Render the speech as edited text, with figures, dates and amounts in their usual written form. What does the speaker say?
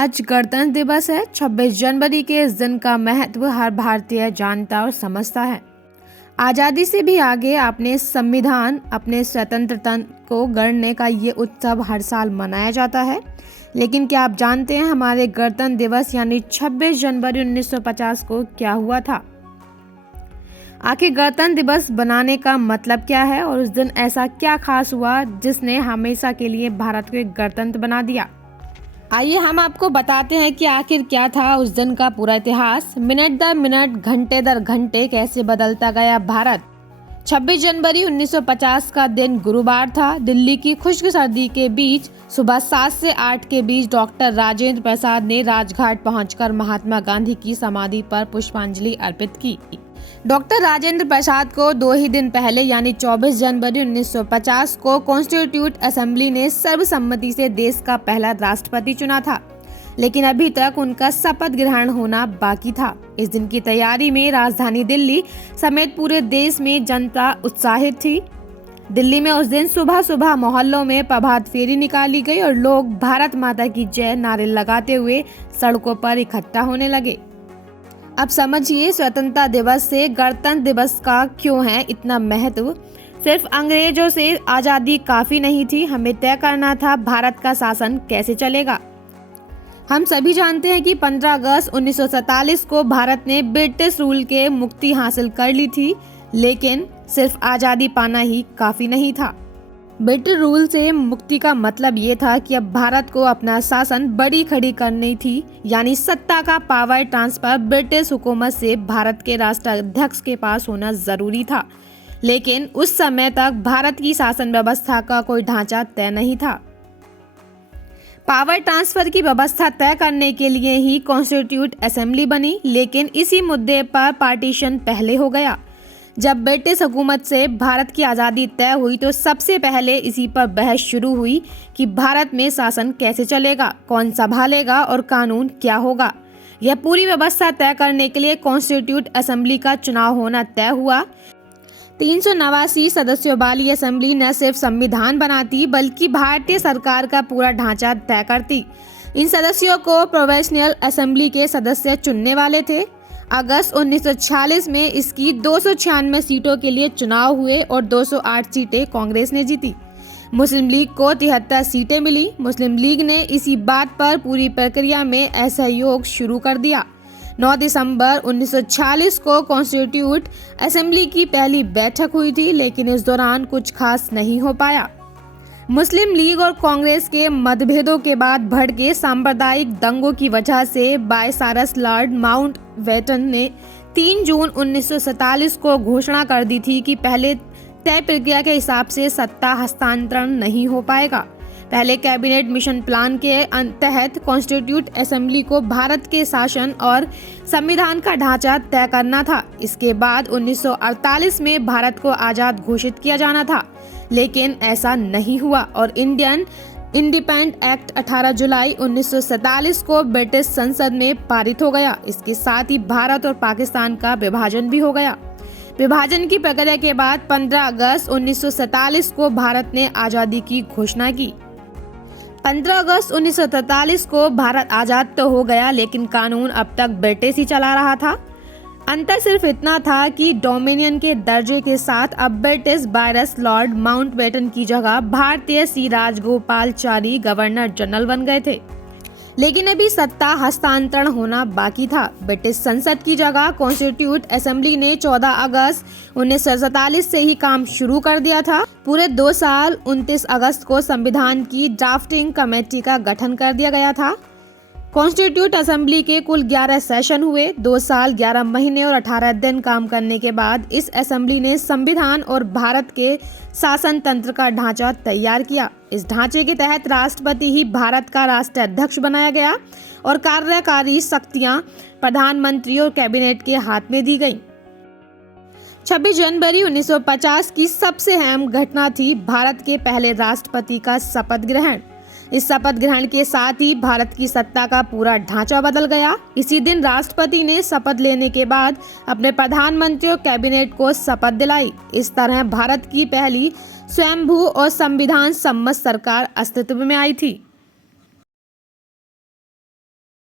आज गणतंत्र दिवस है। 26 जनवरी के इस दिन का महत्व हर भारतीय जानता और समझता है। आज़ादी से भी आगे अपने संविधान, अपने स्वतंत्रता को गढ़ने का ये उत्सव हर साल मनाया जाता है। लेकिन क्या आप जानते हैं हमारे गणतंत्र दिवस यानी 26 जनवरी 1950 को क्या हुआ था? आखिर गणतंत्र दिवस बनाने का मतलब क्या है और उस दिन ऐसा क्या खास हुआ जिसने हमेशा के लिए भारत को एक गणतंत्र बना दिया? आइए हम आपको बताते हैं कि आखिर क्या था उस दिन का पूरा इतिहास। मिनट दर मिनट, घंटे दर घंटे कैसे बदलता गया भारत। 26 जनवरी 1950 का दिन गुरुवार था। दिल्ली की खुश्क सर्दी के बीच सुबह 7 से 8 के बीच डॉक्टर राजेंद्र प्रसाद ने राजघाट पहुंचकर महात्मा गांधी की समाधि पर पुष्पांजलि अर्पित की। डॉक्टर राजेंद्र प्रसाद को 2 ही दिन पहले यानी 24 जनवरी 1950 को कॉन्स्टिट्यूट असेंबली ने सर्वसम्मति से देश का पहला राष्ट्रपति चुना था, लेकिन अभी तक उनका शपथ ग्रहण होना बाकी था। इस दिन की तैयारी में राजधानी दिल्ली समेत पूरे देश में जनता उत्साहित थी। दिल्ली में उस दिन सुबह सुबह मोहल्लों में प्रभात फेरी निकाली गई और लोग भारत माता की जय नारे लगाते हुए सड़कों पर इकट्ठा होने लगे। अब समझिए स्वतंत्रता दिवस से गणतंत्र दिवस का क्यों है इतना महत्व। सिर्फ अंग्रेजों से आज़ादी काफ़ी नहीं थी, हमें तय करना था भारत का शासन कैसे चलेगा। हम सभी जानते हैं कि 15 अगस्त 1947 को भारत ने ब्रिटिश रूल के मुक्ति हासिल कर ली थी, लेकिन सिर्फ आज़ादी पाना ही काफ़ी नहीं था। ब्रिटिश रूल से मुक्ति का मतलब ये था कि अब भारत को अपना शासन बड़ी खड़ी करनी थी, यानी सत्ता का पावर ट्रांसफर ब्रिटिश हुकूमत से भारत के राष्ट्राध्यक्ष के पास होना जरूरी था। लेकिन उस समय तक भारत की शासन व्यवस्था का कोई ढांचा तय नहीं था। पावर ट्रांसफर की व्यवस्था तय करने के लिए ही कॉन्स्टिट्यूट असेंबली बनी, लेकिन इसी मुद्दे पर पार्टीशन पहले हो गया। जब ब्रिटिश हुकूमत से भारत की आज़ादी तय हुई तो सबसे पहले इसी पर बहस शुरू हुई कि भारत में शासन कैसे चलेगा, कौन संभालेगा और कानून क्या होगा। यह पूरी व्यवस्था तय करने के लिए कॉन्स्टिट्यूट असेंबली का चुनाव होना तय हुआ। 389 सदस्यों वाली असेंबली न सिर्फ संविधान बनाती बल्कि भारतीय सरकार का पूरा ढांचा तय करती। इन सदस्यों को प्रोविंशियल असेंबली के सदस्य चुनने वाले थे। अगस्त 1946 में इसकी 296 सीटों के लिए चुनाव हुए और 208 सीटें कांग्रेस ने जीती। मुस्लिम लीग को 73 सीटें मिली। मुस्लिम लीग ने इसी बात पर पूरी प्रक्रिया में असहयोग शुरू कर दिया। 9 दिसंबर 1946 को कॉन्स्टिट्यूट असेंबली की पहली बैठक हुई थी, लेकिन इस दौरान कुछ खास नहीं हो पाया। मुस्लिम लीग और कांग्रेस के मतभेदों के बाद भड़के सांप्रदायिक दंगों की वजह से वायसराय लॉर्ड माउंटबेटन ने 3 जून 1947 को घोषणा कर दी थी कि पहले तय प्रक्रिया के हिसाब से सत्ता हस्तांतरण नहीं हो पाएगा। पहले कैबिनेट मिशन प्लान के तहत कॉन्स्टिट्यूट असेंबली को भारत के शासन और संविधान का ढांचा तय करना था। इसके बाद 1948 में भारत को आज़ाद घोषित किया जाना था, लेकिन ऐसा नहीं हुआ और इंडियन इंडिपेंडेंट एक्ट 18 जुलाई 1947 को ब्रिटिश संसद में पारित हो गया। इसके साथ ही भारत और पाकिस्तान का विभाजन भी हो गया। विभाजन की प्रक्रिया के बाद 15 अगस्त 1947 को भारत ने आज़ादी की घोषणा की। 15 अगस्त 1943 को भारत आज़ाद तो हो गया, लेकिन कानून अब तक ब्रिटिश ही चला रहा था। अंतर सिर्फ इतना था कि डोमिनियन के दर्जे के साथ अब ब्रिटिश वायसराय लॉर्ड माउंटबेटन की जगह भारतीय सी राजगोपालाचारी गवर्नर जनरल बन गए थे। लेकिन अभी सत्ता हस्तांतरण होना बाकी था। ब्रिटिश संसद की जगह कॉन्स्टिट्यूट असेंबली ने 14 अगस्त 1947 से ही काम शुरू कर दिया था। पूरे 2 साल 29 अगस्त को संविधान की ड्राफ्टिंग कमेटी का गठन कर दिया गया था। कॉन्स्टिट्यूट असेंबली के कुल 11 सेशन हुए। 2 साल 11 महीने और 18 दिन काम करने के बाद इस असेंबली ने संविधान और भारत के शासन तंत्र का ढांचा तैयार किया। इस ढांचे के तहत राष्ट्रपति ही भारत का राष्ट्राध्यक्ष बनाया गया और कार्यकारी शक्तियां प्रधानमंत्री और कैबिनेट के हाथ में दी गईं। 26 जनवरी 1950 की सबसे अहम घटना थी भारत के पहले राष्ट्रपति का शपथ ग्रहण। इस शपथ ग्रहण के साथ ही भारत की सत्ता का पूरा ढांचा बदल गया। इसी दिन राष्ट्रपति ने शपथ लेने के बाद अपने प्रधानमंत्री और कैबिनेट को शपथ दिलाई। इस तरह भारत की पहली स्वयंभू और संविधान सम्मत सरकार अस्तित्व में आई थी।